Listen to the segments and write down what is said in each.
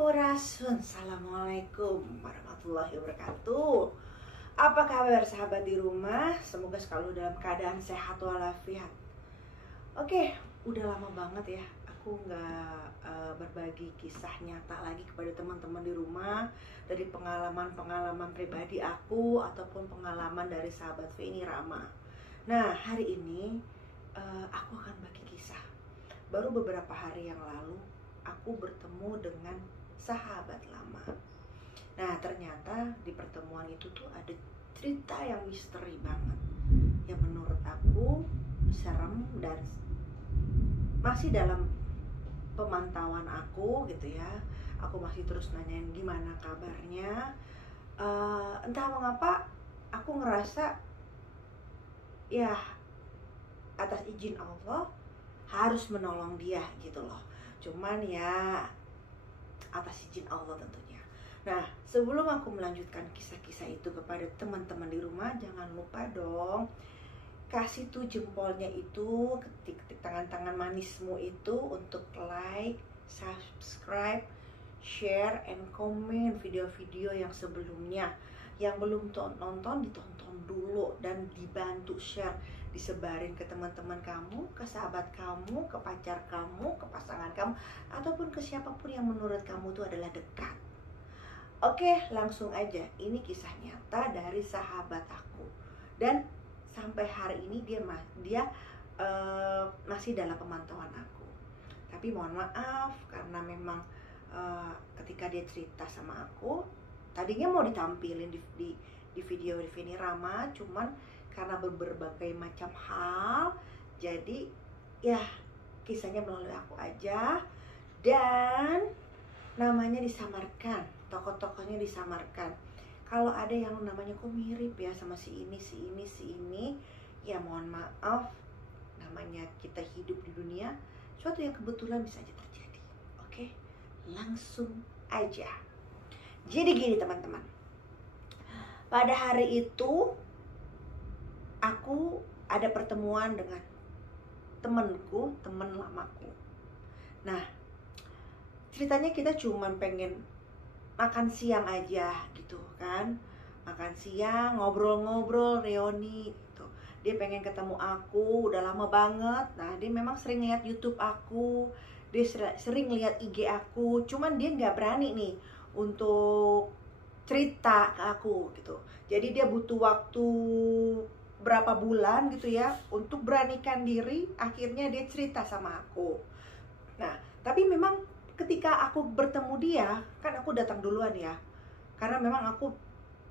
Sampurasun, Assalamualaikum warahmatullahi wabarakatuh. Apa kabar sahabat di rumah? Semoga selalu dalam keadaan sehat walafiat. Oke, udah lama banget ya aku nggak berbagi kisah nyata lagi kepada teman-teman di rumah, dari pengalaman-pengalaman pribadi aku ataupun pengalaman dari sahabat Feni Rama. Nah, hari ini aku akan bagi kisah. Baru beberapa hari yang lalu aku bertemu dengan sahabat lama. Nah, ternyata di pertemuan itu tuh ada cerita yang misteri banget, yang menurut aku serem dan masih dalam pemantauan aku gitu ya. Aku masih terus nanyain gimana kabarnya. Entah mengapa aku ngerasa ya atas izin Allah harus menolong dia gitu loh. Cuman ya atas izin Allah tentunya. Nah, sebelum aku melanjutkan kisah-kisah itu kepada teman-teman di rumah, jangan lupa dong kasih tuh jempolnya itu, ketik tangan-tangan manismu itu untuk like, subscribe, share, and comment video-video yang sebelumnya. Yang belum nonton ditonton dulu dan dibantu share, disebarin ke teman-teman kamu, ke sahabat kamu, ke pacar kamu, ke pasangan kamu, ataupun ke siapapun yang menurut kamu itu adalah dekat. Oke, langsung aja. Ini kisah nyata dari sahabat aku, dan sampai hari ini dia masih dalam pemantauan aku. Tapi mohon maaf karena memang ketika dia cerita sama aku, tadinya mau ditampilin di video di Feni Rama, cuman karena berbagai macam hal, jadi ya kisahnya melalui aku aja, dan namanya disamarkan, tokoh-tokohnya disamarkan. Kalau ada yang namanya kok mirip ya sama si ini, ya mohon maaf, namanya kita hidup di dunia, suatu yang kebetulan bisa aja terjadi. Oke, langsung aja. Jadi gini teman-teman, pada hari itu aku ada pertemuan dengan temen lamaku. Nah, ceritanya kita cuman pengen makan siang aja gitu kan. Makan siang, ngobrol-ngobrol, reuni gitu. Dia pengen ketemu aku, udah lama banget. Nah, dia memang sering lihat YouTube aku, dia sering lihat IG aku, cuman dia nggak berani nih untuk cerita ke aku gitu. Jadi dia butuh waktu berapa bulan gitu ya untuk beranikan diri, akhirnya dia cerita sama aku. Nah, tapi memang ketika aku bertemu dia, kan aku datang duluan ya, karena memang aku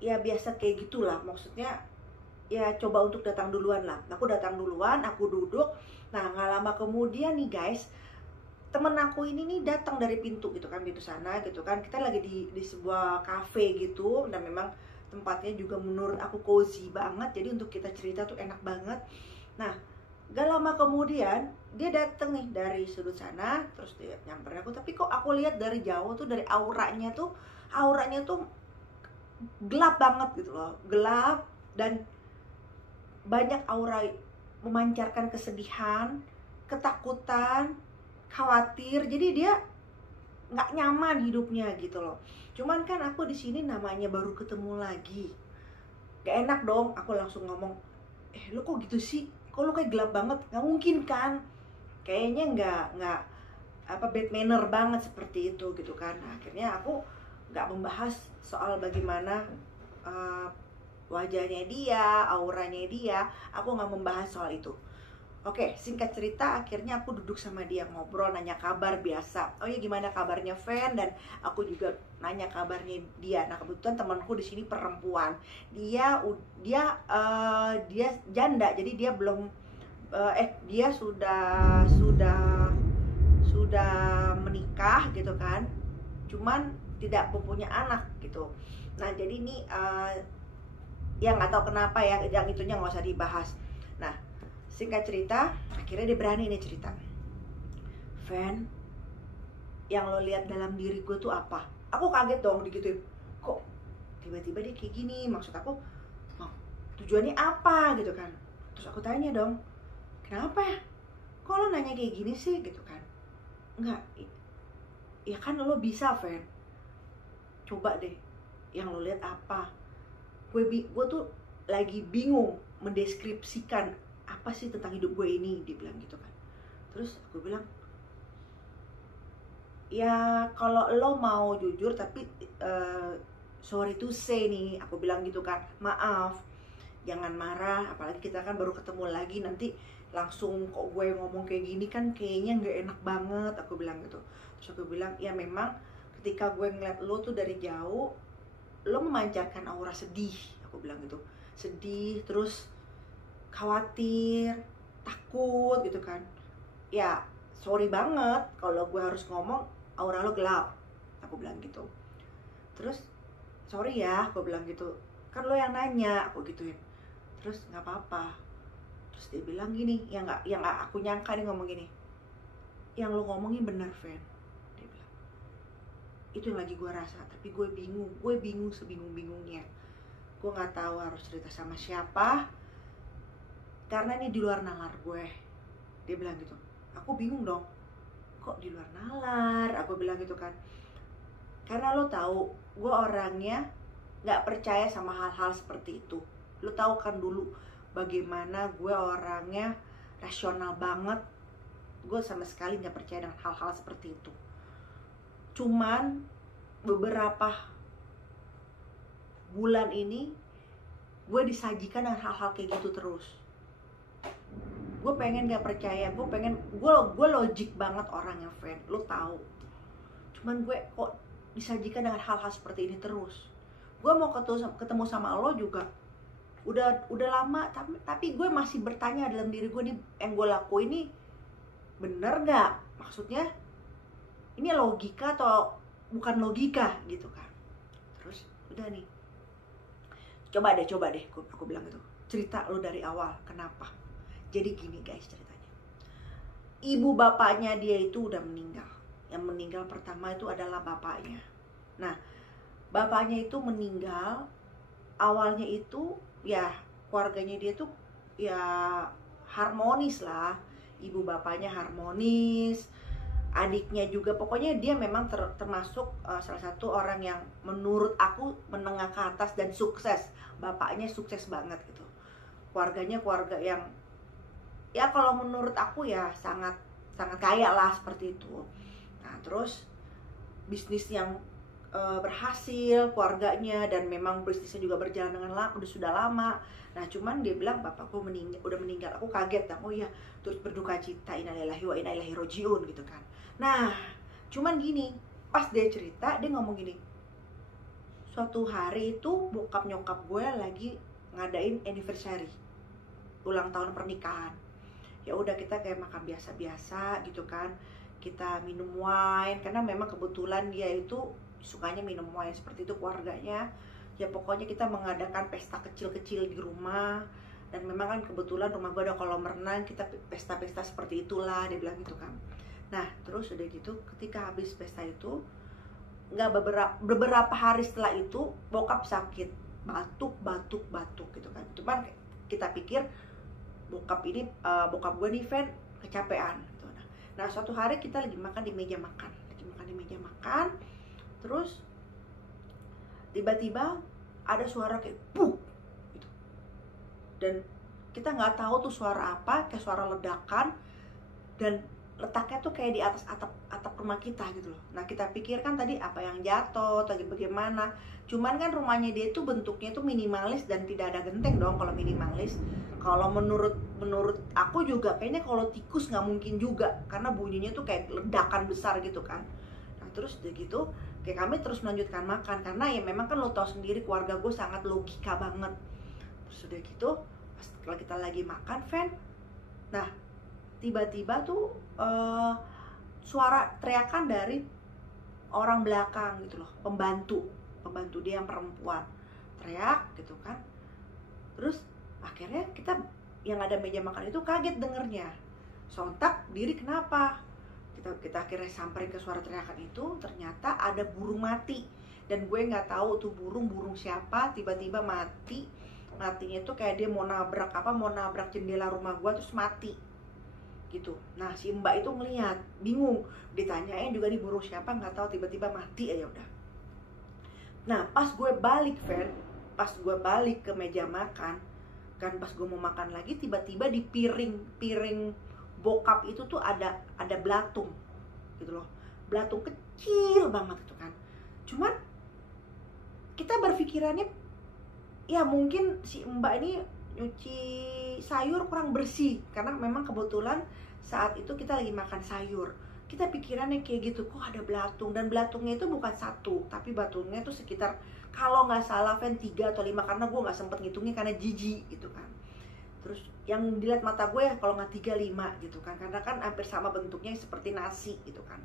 ya biasa kayak gitulah, maksudnya ya coba untuk datang duluan lah. Aku datang duluan, aku duduk. Nah, nggak lama kemudian nih guys, temen aku ini nih datang dari pintu gitu kan, pintu sana gitu kan. Kita lagi di sebuah cafe gitu, dan memang tempatnya juga menurut aku cozy banget, jadi untuk kita cerita tuh enak banget. Nah, gak lama kemudian dia dateng nih dari sudut sana, terus dia nyamperin aku. Tapi kok aku lihat dari jauh tuh, dari auranya tuh gelap banget gitu loh, gelap, dan banyak aura memancarkan kesedihan, ketakutan, khawatir. Jadi dia nggak nyaman hidupnya gitu loh. Cuman kan aku di sini namanya baru ketemu lagi, gak enak dong. Aku langsung ngomong, lu kok gitu sih? Kok lu kayak gelap banget? Nggak mungkin kan? Kayaknya nggak bad manner banget seperti itu gitu kan. Nah, akhirnya aku nggak membahas soal bagaimana wajahnya dia, auranya dia. Aku nggak membahas soal itu. Oke, singkat cerita, akhirnya aku duduk sama dia, ngobrol, nanya kabar biasa. Oh ya, gimana kabarnya Fen? Dan aku juga nanya kabarnya dia. Nah, kebetulan temanku di sini perempuan. Dia janda, jadi dia belum dia sudah menikah gitu kan. Cuman tidak mempunyai anak gitu. Nah, jadi ini ya nggak tahu kenapa ya, yang itunya nggak usah dibahas. Nah, singkat cerita, akhirnya dia berani nih cerita. Fen, yang lo lihat dalam diri gue tuh apa? Aku kaget dong digituin. Kok tiba-tiba dia kayak gini? Maksud aku, tujuannya apa gitu kan? Terus aku tanya dong, kenapa ya? Kok lo nanya kayak gini sih gitu kan? Enggak, ya kan lo bisa Fen, coba deh yang lo lihat apa. Gue tuh lagi bingung mendeskripsikan apa sih tentang hidup gue ini, dia bilang gitu kan. Terus aku bilang, ya kalau lo mau jujur tapi sorry to say nih, aku bilang gitu kan, maaf, jangan marah, apalagi kita kan baru ketemu lagi, nanti langsung kok gue ngomong kayak gini kan kayaknya nggak enak banget, aku bilang gitu. Terus aku bilang, ya memang ketika gue ngeliat lo tuh dari jauh, lo memancarkan aura sedih, aku bilang gitu, sedih, terus khawatir, takut gitu kan. Ya sorry banget kalau gue harus ngomong aura lo gelap, aku bilang gitu. Terus sorry ya, aku bilang gitu, kan lo yang nanya, aku gituin. Terus nggak apa-apa. Terus dia bilang gini, yang nggak aku nyangka, dia ngomong gini, yang lo ngomongin benar, Fen, dia bilang. Itu yang lagi gue rasa, tapi gue bingung sebingung-bingungnya. Gue nggak tahu harus cerita sama siapa, karena ini di luar nalar gue, dia bilang gitu. Aku bingung dong, kok di luar nalar, aku bilang gitu kan. Karena lo tahu gue orangnya nggak percaya sama hal-hal seperti itu. Lo tahu kan dulu bagaimana gue orangnya rasional banget. Gue sama sekali nggak percaya dengan hal-hal seperti itu. Cuman beberapa bulan ini gue disajikan dengan hal-hal kayak gitu terus. Gue pengen gak percaya, gue logik banget orangnya, Fen, lo tahu. Cuman gue kok disajikan dengan hal-hal seperti ini terus. Gue mau ketemu sama lo juga udah lama, tapi gue masih bertanya dalam diri gue nih, yang gue lakuin ini bener gak? Maksudnya ini logika atau bukan logika gitu kan. Terus udah nih, coba deh aku bilang gitu, cerita lo dari awal, kenapa? Jadi gini guys ceritanya, ibu bapaknya dia itu udah meninggal. Yang meninggal pertama itu adalah bapaknya. Nah, bapaknya itu meninggal, awalnya itu ya keluarganya dia tuh ya harmonis lah. Ibu bapaknya harmonis, adiknya juga, pokoknya dia memang termasuk salah satu orang yang menurut aku menengah ke atas dan sukses. Bapaknya sukses banget gitu. Keluarganya keluarga yang ya kalau menurut aku ya sangat kaya lah seperti itu. Nah terus bisnis yang berhasil keluarganya, dan memang bisnisnya juga berjalan dengan sudah lama. Nah cuman dia bilang bapakku udah meninggal. Aku kaget kan, oh ya, terus berduka cita, innalillahi wa inna ilaihi rajiun gitu kan. Nah cuman gini, pas dia cerita dia ngomong gini, suatu hari itu bokap nyokap gue lagi ngadain anniversary, ulang tahun pernikahan. Ya udah kita kayak makan biasa-biasa gitu kan, kita minum wine karena memang kebetulan dia itu sukanya minum wine seperti itu keluarganya. Ya pokoknya kita mengadakan pesta kecil-kecil di rumah, dan memang kan kebetulan rumah gue ada kolam renang, kita pesta-pesta seperti itulah, dia bilang gitu kan. Nah terus udah gitu, ketika habis pesta itu, nggak beberapa hari setelah itu bokap sakit, batuk gitu kan. Cuman kita pikir bokap gue nih, Fen, kecapean gitu. Nah suatu hari kita lagi makan di meja makan, terus tiba-tiba ada suara kayak buk gitu, dan kita nggak tahu tuh suara apa, kayak suara ledakan, dan letaknya tuh kayak di atas atap rumah kita gitu loh. Nah kita pikir kan tadi apa yang jatuh atau bagaimana, cuman kan rumahnya dia itu bentuknya itu minimalis dan tidak ada genteng dong kalau minimalis. Kalau menurut aku juga kayaknya kalau tikus nggak mungkin juga, karena bunyinya tuh kayak ledakan besar gitu kan. Nah terus udah gitu kayak kami terus melanjutkan makan, karena ya memang kan lo tau sendiri keluarga gue sangat logika banget. Terus udah gitu pas kita lagi makan, Fen, nah tiba-tiba tuh suara teriakan dari orang belakang gitu loh, pembantu dia yang perempuan teriak gitu kan. Terus akhirnya kita yang ada meja makan itu kaget dengernya, sontak diri kenapa, kita akhirnya samperin ke suara teriakan itu. Ternyata ada burung mati, dan gue nggak tahu tuh burung siapa, tiba-tiba matinya tuh kayak dia mau nabrak jendela rumah gue terus mati gitu. Nah si mbak itu ngeliat, bingung, ditanyain juga nih burung siapa nggak tahu, tiba-tiba mati aja udah. Nah pas gue balik pas gue balik ke meja makan kan, pas gue mau makan lagi, tiba-tiba di piring bokap itu tuh ada belatung gitu loh, belatung kecil banget itu kan. Cuman kita berpikirannya ya mungkin si mbak ini nyuci sayur kurang bersih, karena memang kebetulan saat itu kita lagi makan sayur. Kita pikirannya kayak gitu, kok ada belatung, dan belatungnya itu bukan satu, tapi belatungnya itu sekitar kalau nggak salah 3 atau 5, karena gue nggak sempet ngitungnya karena jijik gitu kan. Terus yang dilihat mata gue ya kalau nggak 3, 5 gitu kan, karena kan hampir sama bentuknya seperti nasi gitu kan.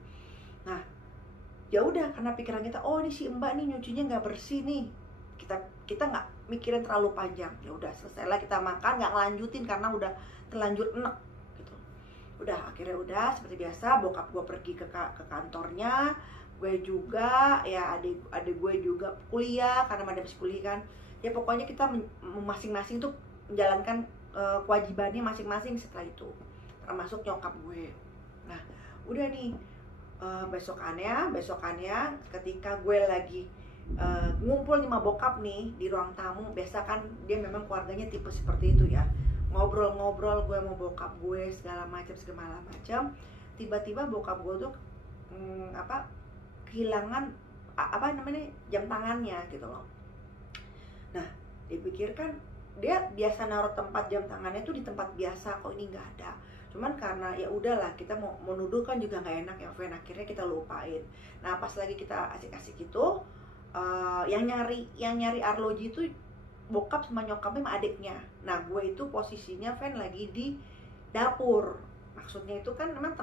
Nah ya udah, karena pikiran kita, oh ini si mbak nih nyucinya nggak bersih nih, kita nggak mikirin terlalu panjang. Ya udah, selesai lah kita makan, nggak ngelanjutin karena udah terlanjur enek gitu. Udah, akhirnya udah seperti biasa, bokap gue pergi ke kantornya, gue juga ya adik gue juga kuliah karena ada kuliah kan. Ya pokoknya kita masing-masing tuh menjalankan kewajibannya masing-masing setelah itu, termasuk nyokap gue. Nah udah nih, besokannya ketika gue lagi ngumpul sama bokap nih di ruang tamu. Biasa kan dia memang keluarganya tipe seperti itu ya, ngobrol-ngobrol gue mau bokap gue segala macam. Tiba-tiba bokap gue tuh kehilangan jam tangannya gitu loh. Nah dipikirkan dia biasa naruh tempat jam tangannya tuh di tempat biasa, kok ini nggak ada. Cuman karena ya udahlah, kita mau nuduh kan juga nggak enak ya Fen, akhirnya kita lupain. Nah pas lagi kita asik-asik gitu, yang nyari arloji itu bokap sama nyokapnya sama adiknya. Nah gue itu posisinya Fen lagi di dapur. Maksudnya itu kan memang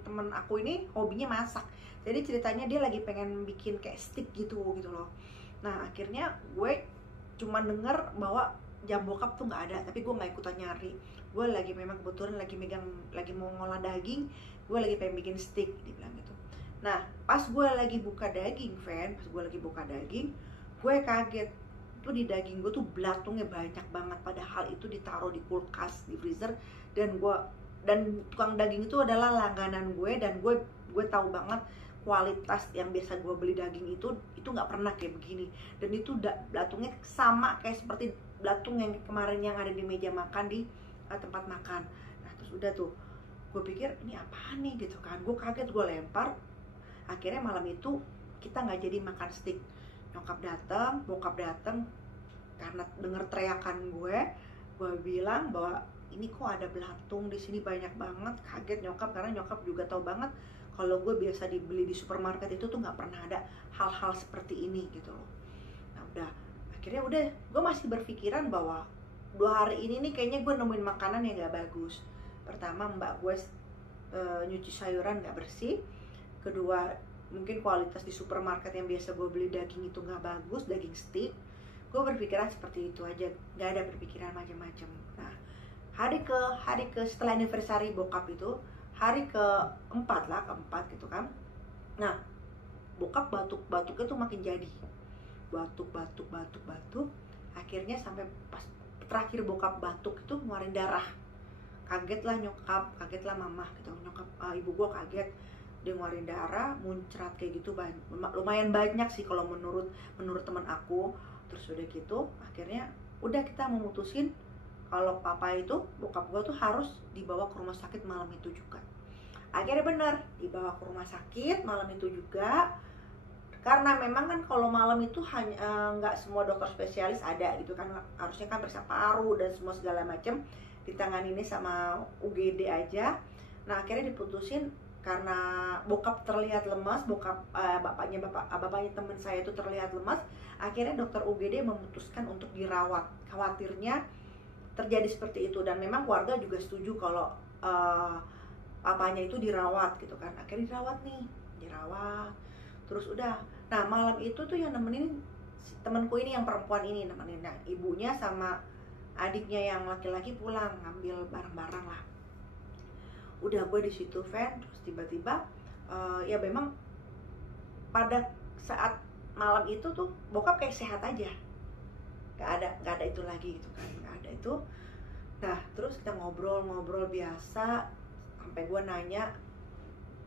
temen aku ini hobinya masak, jadi ceritanya dia lagi pengen bikin kayak stick gitu loh. Nah akhirnya gue cuma denger bahwa jam bokap tuh nggak ada, tapi gue nggak ikutan nyari. Gue lagi memang kebetulan lagi mau ngolah daging, gue lagi pengen bikin steak, dibilang gitu. Nah pas gue lagi buka daging gue kaget tuh, di daging gue tuh belatungnya banyak banget, padahal itu ditaruh di kulkas, di freezer. Dan tukang daging itu adalah langganan gue, dan gue tahu banget kualitas yang biasa gue beli daging itu nggak pernah kayak begini. Dan itu belatungnya sama kayak seperti belatung yang kemarin yang ada di meja makan di tempat makan. Nah terus udah tuh gue pikir ini apaan nih gitu kan, gue kaget, gue lempar. Akhirnya malam itu kita nggak jadi makan steak. Bokap datang karena denger teriakan gue bilang bahwa ini kok ada belatung di sini banyak banget. Kaget nyokap, karena nyokap juga tahu banget kalau gue biasa dibeli di supermarket itu tuh nggak pernah ada hal-hal seperti ini gitu loh. Nah udah, akhirnya udah, gue masih berpikiran bahwa 2 hari ini nih kayaknya gue nemuin makanan yang nggak bagus. Pertama, mbak gue nyuci sayuran nggak bersih. Kedua, mungkin kualitas di supermarket yang biasa gue beli daging itu nggak bagus, daging steak. Gue berpikiran seperti itu aja, nggak ada berpikiran macam-macam. Nah hari ke setelah anniversary bokap itu, hari keempat gitu kan. Nah bokap batuknya tuh makin jadi, batuk. Akhirnya sampai pas terakhir bokap batuk itu ngeluarin darah. Kaget lah nyokap, kaget lah mama gitu. Ibu gue kaget, dia ngeluarin darah muncrat kayak gitu, lumayan banyak sih kalau menurut teman aku. Terus udah gitu akhirnya udah kita memutusin kalau bokap gue tuh harus dibawa ke rumah sakit malam itu juga. Akhirnya bener dibawa ke rumah sakit malam itu juga, karena memang kan kalau malam itu hanya nggak semua dokter spesialis ada gitu kan, harusnya kan periksa paru dan semua segala macam ditangani ini sama UGD aja. Nah akhirnya diputusin karena bokap terlihat lemas, bapaknya teman saya itu terlihat lemas. Akhirnya dokter UGD memutuskan untuk dirawat, khawatirnya terjadi seperti itu. Dan memang keluarga juga setuju kalau papanya itu dirawat gitu kan. Akhirnya dirawat terus udah. Nah malam itu tuh yang nemenin temanku ini yang perempuan ini, nemenin. Nah, ibunya sama adiknya yang laki-laki pulang ngambil barang-barang lah. Udah gue di situ terus tiba-tiba ya memang pada saat malam itu tuh bokap kayak sehat aja, nggak ada itu lagi gitu kan, nggak ada itu. Nah terus kita ngobrol biasa, sampai gue nanya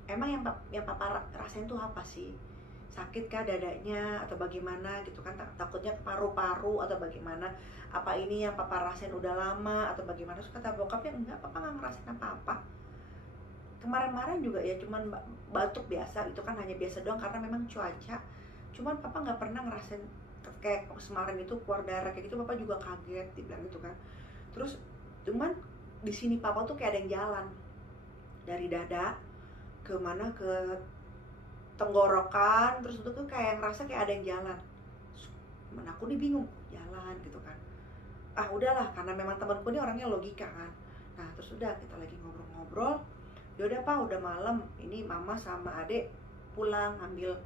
emang yang papa rasain tuh apa sih, sakit kah dadanya atau bagaimana gitu kan, takutnya paru-paru atau bagaimana, apa ini yang papa rasain udah lama atau bagaimana. Terus kata bokapnya, enggak, papa nggak ngerasain apa-apa. Kemarin-kemarin juga ya cuman batuk biasa, itu kan hanya biasa doang karena memang cuaca. Cuman papa nggak pernah ngerasain kayak kemarin itu keluar darah kayak gitu, papa juga kaget, dibilang gitu kan. Terus cuman di sini papa tuh kayak ada yang jalan dari dada ke mana, ke tenggorokan, terus itu tuh kayak ngerasa kayak ada yang jalan. Temen aku nih bingung, jalan gitu kan. Ah udahlah, karena memang temanku nih orangnya logika kan. Nah terus udah kita lagi ngobrol-ngobrol, yaudah pak udah malam, ini mama sama adek pulang ngambil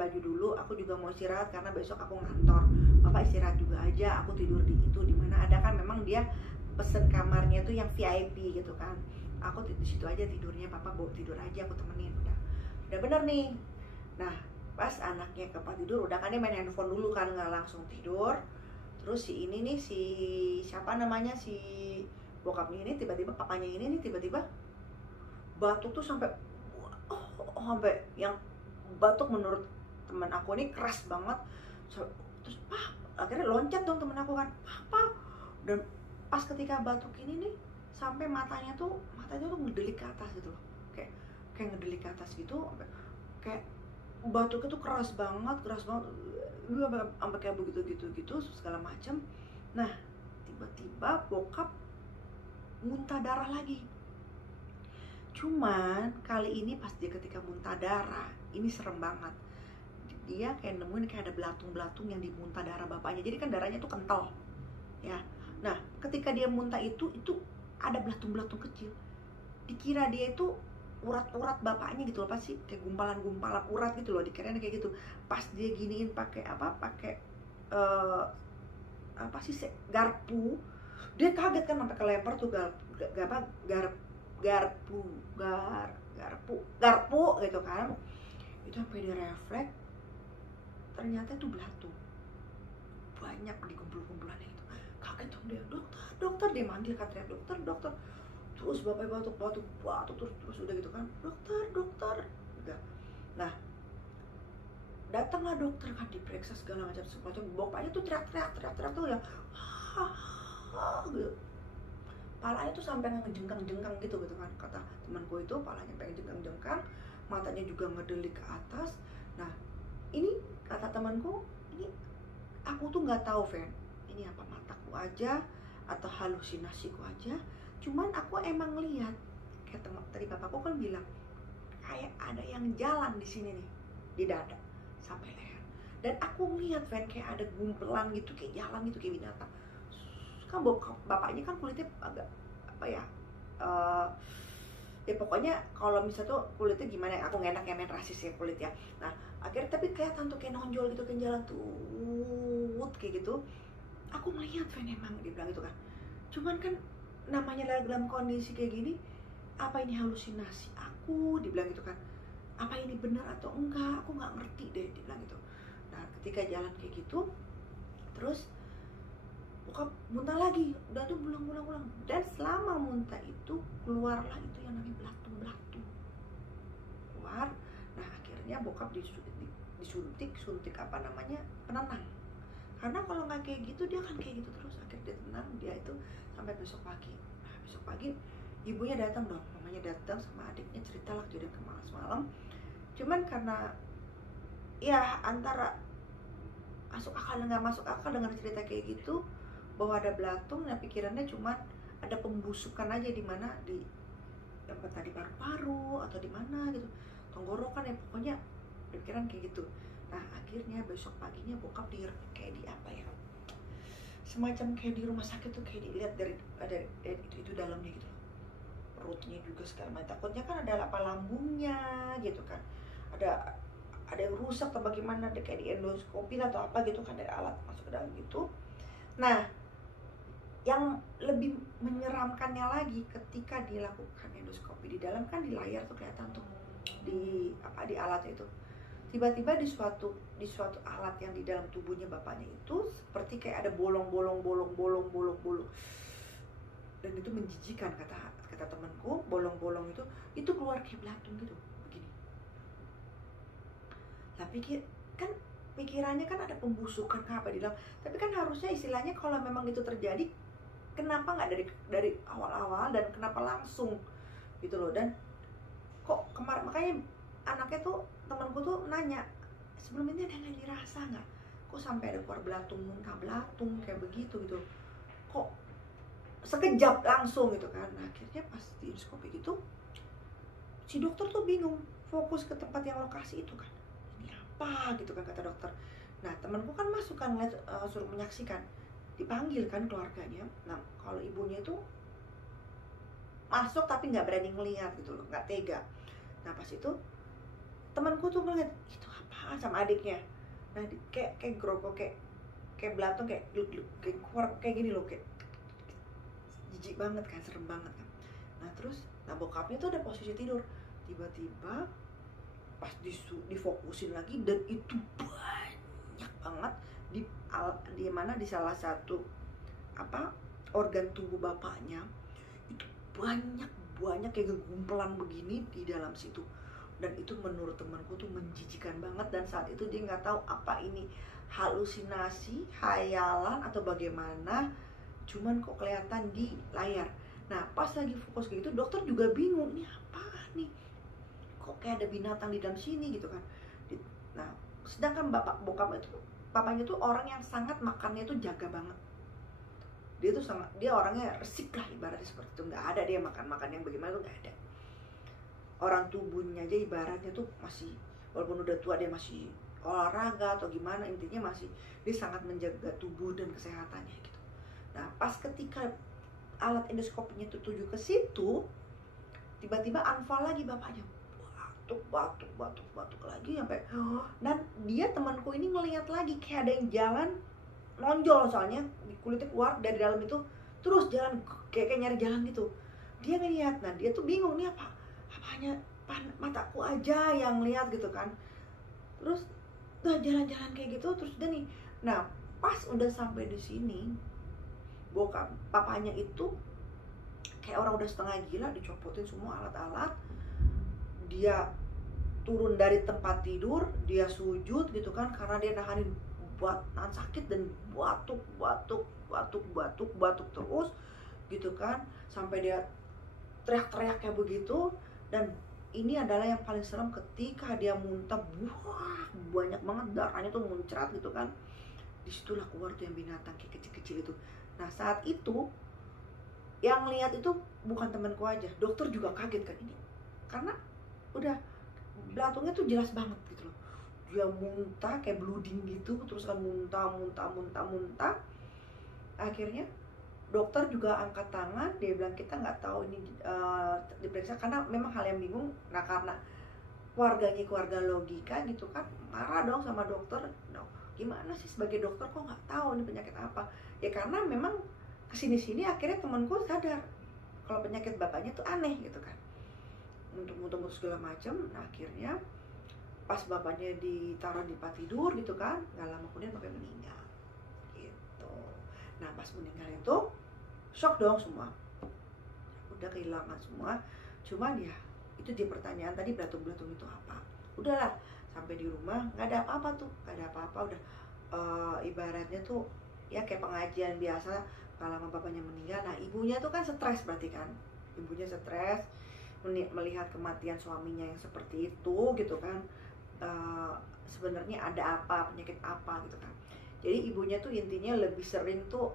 baju dulu, aku juga mau istirahat karena besok aku ngantor. Bapak istirahat juga aja, aku tidur di itu, di mana ada kan memang dia pesen kamarnya tuh yang VIP gitu kan. Aku di situ aja tidurnya, papa bawa tidur aja, aku temenin. Udah bener nih. Nah pas anaknya ke tempat tidur, udah kan dia main handphone dulu kan, nggak langsung tidur. Terus si ini nih, si siapa namanya, si bokapnya ini tiba-tiba, papanya ini nih tiba-tiba batuk tuh sampai sampai yang batuk menurut teman aku ini keras banget. Terus akhirnya loncat dong temen aku kan, apa? Dan pas ketika batuk ini nih sampai matanya tuh ngedelik ke atas gitu loh, kayak ngedelik ke atas gitu, kayak batuknya tuh keras banget sampai kayak begitu segala macam. Nah tiba-tiba bokap muntah darah lagi. Cuman kali ini pas dia ketika muntah darah, ini serem banget. Dia kayak nemuin kayak ada belatung-belatung yang di muntah darah bapaknya. Jadi kan darahnya tuh kental, ya. Nah, ketika dia muntah itu ada belatung-belatung kecil. Dikira dia itu urat-urat bapaknya gitu loh, pasti kayak gumpalan-gumpalan urat gitu loh, dikirain kayak gitu. Pas dia giniin pakai garpu, dia kaget kan sampai kelempar tuh garpu gitu kan. Itu sampai dia refleks, ternyata itu belatung banyak di kumpul-kumpulannya itu. Kaget dong dia, dokter dia manggil kan, teriak dokter. Terus bapak batuk terus udah gitu kan, dokter udah. Nah datanglah dokter kan, diperiksa segala macam sesuatu. Bapaknya tuh teriak tuh ya, gitu. Palanya tuh sampai ngejengkang gitu kan, kata temanku itu palanya pengen jengkang, matanya juga ngedelik ke atas. Nah ini kata temanku, ini aku tuh nggak tahu Fen, ini apa mataku aja atau halusinasiku aja, cuman aku emang lihat kayak tadi bapakku kan bilang kayak ada yang jalan di sini nih, di dada sampai leher. Dan aku ngeliat Fen kayak ada gumpelan gitu, kayak jalan gitu, kayak binatang. Kan bapaknya kan kulitnya agak apa ya, ya pokoknya kalau misalnya tuh kulitnya gimana ya, aku nggak enak ya main rasis ya kulit ya. Nah akhirnya tapi kelihatan tuh kayak nonjol gitu, kayak jalan tuh kayak gitu. Aku melihat Fen emang dibilang itu kan, cuman kan namanya dalam kondisi kayak gini, apa ini halusinasi aku, dibilang gitu kan, apa ini benar atau enggak, aku nggak ngerti deh, dibilang gitu. Nah ketika jalan kayak gitu, terus bokap muntah lagi, udah tuh berulang-ulang. Dan selama muntah itu keluarlah itu yang namanya belatung keluar. Nah akhirnya bokap disuntik apa namanya, penenang. Karena kalau nggak kayak gitu dia akan kayak gitu terus. Akhirnya dia tenang, dia itu sampai besok pagi. Nah besok pagi ibunya datang dong, mamanya datang sama adiknya, ceritalah kejadian kemarin semalam. Cuman karena ya antara masuk akal dan nggak masuk akal dengan cerita kayak gitu, bahwa ada belatung, nah pikirannya cuma ada pembusukan aja di mana, di tempat tadi paru-paru atau di mana gitu, tenggorokan ya, pokoknya pikiran kayak gitu. Nah akhirnya besok paginya bokap kayak di apa ya, semacam kayak di rumah sakit tuh, kayak dilihat dari ada itu dalamnya gitu loh, perutnya juga segala macam. Takutnya kan ada apa lambungnya gitu kan, ada yang rusak atau bagaimana, ada kayak di endoskopi atau apa gitu kan, dari alat masuk ke dalam gitu. Nah yang lebih menyeramkannya lagi ketika dilakukan endoskopi, di dalam kan di layar tuh kelihatan tuh di alat itu, tiba-tiba di suatu alat yang di dalam tubuhnya bapaknya itu seperti kayak ada bolong, dan itu menjijikan, kata temanku. Bolong-bolong itu keluar kayak belatung gitu begini. Tapi kan pikirannya kan ada pembusukan apa di dalam. Tapi kan harusnya istilahnya kalau memang itu terjadi, kenapa nggak dari awal-awal dan kenapa langsung gitu loh. Dan kok kemarin, makanya anaknya tuh, temanku tuh nanya, sebelum ini ada yang dirasa nggak, kok sampai ada keluar belatung, muntah belatung kayak begitu gitu, kok sekejap langsung gitu kan. Nah, akhirnya pas di endoskopi gitu, si dokter tuh bingung, fokus ke tempat yang lokasi itu kan, ini apa gitu kan kata dokter. Nah, temanku kan masuk kan, ngeliat, suruh menyaksikan, dipanggil kan keluarganya. Nah, kalau ibunya itu masuk tapi nggak berani ngelihat gitu loh, nggak tega. Nah, pas itu temanku tuh ngeliat, itu apaan, sama adiknya. Nah, kayak grogol, kayak belatung, kayak keluar kayak gini loh, kayak jijik banget kan, serem banget kan. Nah, terus bokapnya tuh ada posisi tidur, tiba-tiba pas difokusin lagi, dan itu banyak banget di mana, di salah satu organ tubuh bapaknya itu banyak kayak gumpulan begini di dalam situ. Dan itu menurut temanku tuh menjijikan banget. Dan saat itu dia nggak tahu apa ini halusinasi, hayalan atau bagaimana, cuman kok kelihatan di layar. Nah, pas lagi fokus kayak gitu, dokter juga bingung, ini apa nih, kok kayak ada binatang di dalam sini gitu kan. Nah, sedangkan bapaknya tuh orang yang sangat makannya tuh jaga banget. Dia orangnya resik lah, ibaratnya seperti itu. Nggak ada dia makan yang bagaimana tuh, nggak ada. Orang tubuhnya aja ibaratnya tuh masih, walaupun udah tua, dia masih olahraga atau gimana, intinya masih dia sangat menjaga tubuh dan kesehatannya gitu. Nah, pas ketika alat endoskopinya tuh tuju ke situ, tiba-tiba anfal lagi bapaknya, batuk lagi sampai, dan dia, temanku ini, ngelihat lagi kayak ada yang jalan nonjol, soalnya kulitnya keluar dari dalam itu, terus jalan kayak nyari jalan gitu. Dia ngeliat, nah dia tuh bingung, nih apanya mataku aja yang lihat gitu kan. Terus jalan-jalan kayak gitu, terus dia nih. Nah, pas udah sampai di sini, papanya itu kayak orang udah setengah gila, dicopotin semua alat-alat. Dia turun dari tempat tidur, dia sujud gitu kan, karena dia nahan sakit, dan batuk terus gitu kan, sampai dia teriak-teriak kayak begitu. Dan ini adalah yang paling serem, ketika dia muntah, banyak banget darahnya tuh muncrat gitu kan. Disitulah keluar tuh yang binatang kayak kecil-kecil itu. Nah, saat itu yang lihat itu bukan temanku aja, dokter juga kaget kan ini, karena udah belatungnya tuh jelas banget gitu loh. Dia muntah kayak blooding gitu, terus kan muntah. Akhirnya dokter juga angkat tangan, dia bilang kita nggak tahu ini diperiksa, karena memang hal yang bingung. Nah, karena keluarga logika gitu kan, marah dong sama dokter. No, gimana sih sebagai dokter kok nggak tahu ini penyakit apa? Ya karena memang kesini-sini akhirnya temanku sadar kalau penyakit bapaknya tuh aneh gitu kan, untuk segala macam. Nah, akhirnya pas bapaknya ditaruh di tempat tidur gitu kan, nggak lama kemudian bapak meninggal gitu. Nah, pas meninggal itu shock dong semua, udah kehilangan semua. Cuman ya itu dia pertanyaan tadi, belatung itu apa. Udahlah, sampai di rumah nggak ada apa-apa tuh, nggak ada apa-apa. Udah ibaratnya tuh ya kayak pengajian biasa. Kalau lama bapaknya meninggal, nah ibunya tuh kan stres, berarti kan ibunya stres melihat kematian suaminya yang seperti itu gitu kan. Sebenarnya ada apa, penyakit apa gitu kan. Jadi ibunya tuh intinya lebih sering tuh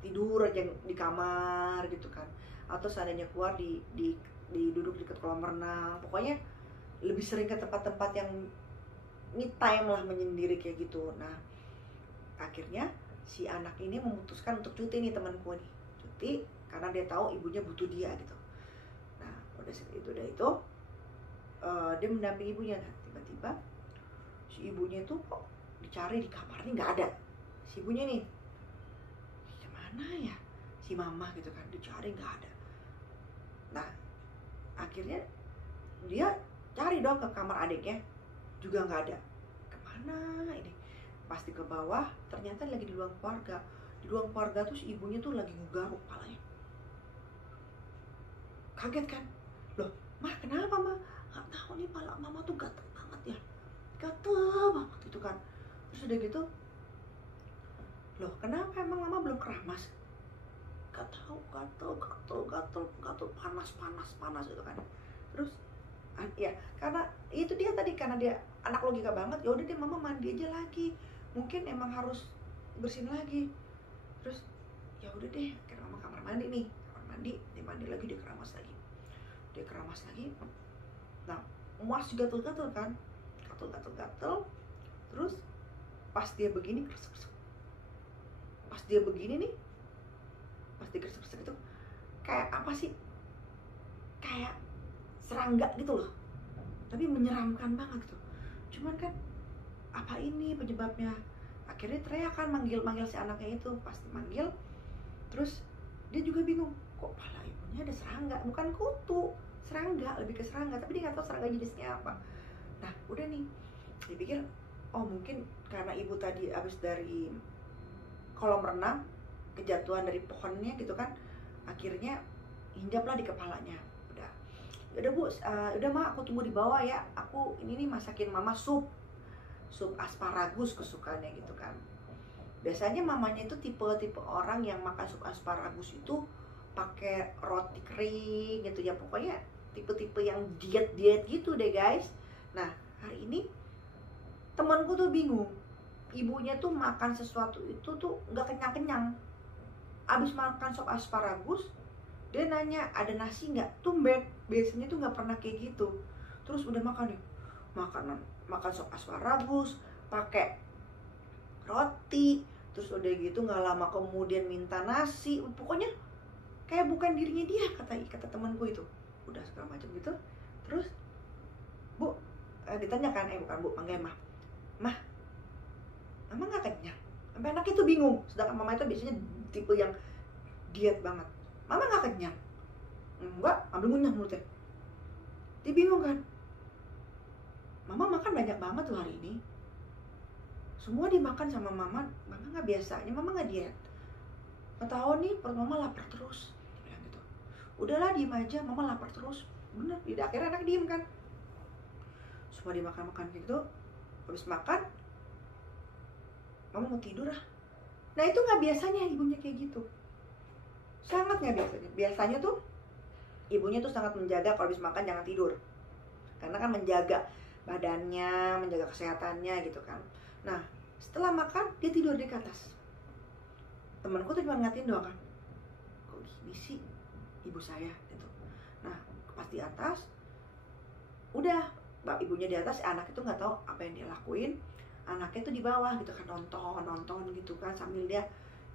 tidur aja di kamar gitu kan, atau seandainya keluar duduk dekat kolam renang. Pokoknya lebih sering ke tempat-tempat yang me time lah, menyendiri kayak gitu. Nah, akhirnya si anak ini memutuskan untuk cuti nih, temanku nih cuti karena dia tahu ibunya butuh dia gitu. Nah, udah itu dia mendampingi ibunya. Nah, tiba-tiba si ibunya itu kok dicari di kamarnya, nggak ada si ibunya nih. Mana ya si mama gitu kan, dicari nggak ada. Nah, akhirnya dia cari dong ke kamar adiknya, juga nggak ada. Kemana ini? Pasti ke bawah, ternyata lagi di ruang keluarga. Di ruang keluarga tuh si ibunya tuh lagi ngegaruk kepalanya. Kaget kan, loh mah kenapa mah? Nggak tahu nih, pala mama tuh gatel banget ya, gatel banget itu kan. Terus udah gitu, loh kenapa emang mama belum keramas? Gak tahu, gatel, panas gitu kan. Terus ya karena itu dia tadi, karena dia anak logika banget, ya udah deh mama mandi aja lagi, mungkin emang harus bersihin lagi. Terus ya udah deh, karena mama kamar mandi nih, dia mandi lagi, dia keramas lagi. Nah masih gatel-gatel kan, gatel. Terus pas dia begini kresek-kresek, pas dia kresek itu kayak apa sih, kayak serangga gitu loh, tapi menyeramkan banget gitu. Cuman kan apa ini penyebabnya? Akhirnya teriak kan, manggil si anaknya itu. Pas manggil, terus dia juga bingung, kok pala ibunya ada serangga, bukan kutu, serangga, lebih ke serangga, tapi dia nggak tahu serangga jenisnya apa. Nah udah nih, dipikir oh mungkin karena ibu tadi habis dari kolam renang kejatuhan dari pohonnya gitu kan, akhirnya hinjaplah di kepalanya. Udah bu, udah ma, aku tunggu di bawah ya, aku ini nih masakin mama sup asparagus kesukaannya gitu kan. Biasanya mamanya itu tipe orang yang makan sup asparagus itu pakai roti kering gitu ya, pokoknya tipe yang diet gitu deh guys. Nah hari ini temanku tuh bingung, ibunya tuh makan sesuatu itu tuh nggak kenyang. Abis makan sup asparagus, dia nanya ada nasi nggak, tumben biasanya tuh nggak pernah kayak gitu. Terus udah makan sup asparagus pakai roti, terus udah gitu nggak lama kemudian minta nasi, pokoknya kayak bukan dirinya dia, kata temanku itu. Udah segala macam gitu. Terus bu, ditanyakan, bukan bu, panggil mah, mama nggak kenyang. Sampai anak itu bingung, sedangkan mama itu biasanya tipe yang diet banget. Mama nggak kenyang? Enggak, ambil ngunyah mulutnya. Dia bingung kan, mama makan banyak banget tuh hari ini, semua dimakan sama mama nggak biasanya, mama nggak diet. Nggak tahu nih, perut mama lapar terus, dia bilang gitu. Udahlah diem aja, mama lapar terus. Bener, akhirnya anak diem kan. Semua dimakan gitu. Habis makan, mama mau tidur lah. Nah itu nggak biasanya ibunya kayak gitu, sangat nggak biasanya. Biasanya tuh ibunya tuh sangat menjaga kalau habis makan jangan tidur, karena kan menjaga badannya, menjaga kesehatannya gitu kan. Nah setelah makan dia tidur di atas. Temanku tuh cuma ngatin doang kan, kok gini sih ibu saya gitu. Nah pas di atas, udah ibunya di atas, anak itu nggak tahu apa yang dia lakuin. Anaknya tuh di bawah gitu kan, nonton gitu kan, sambil dia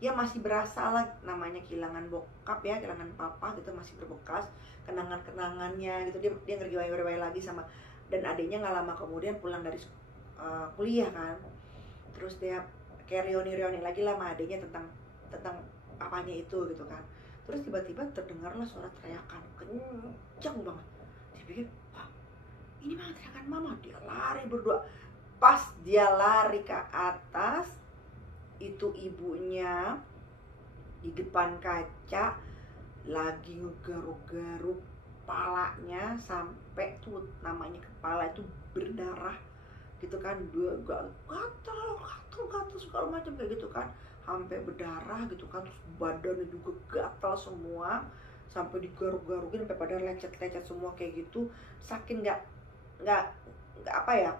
ya masih berasa lah, namanya kehilangan bokap ya, kehilangan papa gitu, masih berbekas kenangannya gitu. Dia ngergiwai lagi sama, dan adiknya nggak lama kemudian pulang dari kuliah kan. Terus dia kayak reuni lagi lah sama adiknya tentang apanya itu gitu kan. Terus tiba-tiba terdengarlah suara teriakan kencang banget. Dia pikir, wah ini mah teriakan mama. Dia lari berdua. Pas dia lari ke atas, itu ibunya di depan kaca lagi ngegaruk-garuk kepalanya sampai tuh namanya kepala itu berdarah gitu kan. Dia gatal segala macam kayak gitu kan, sampai berdarah gitu kan. Terus badannya juga gatal semua, sampai digaruk-garukin sampai pada lecet-lecet semua kayak gitu. Saking nggak apa ya,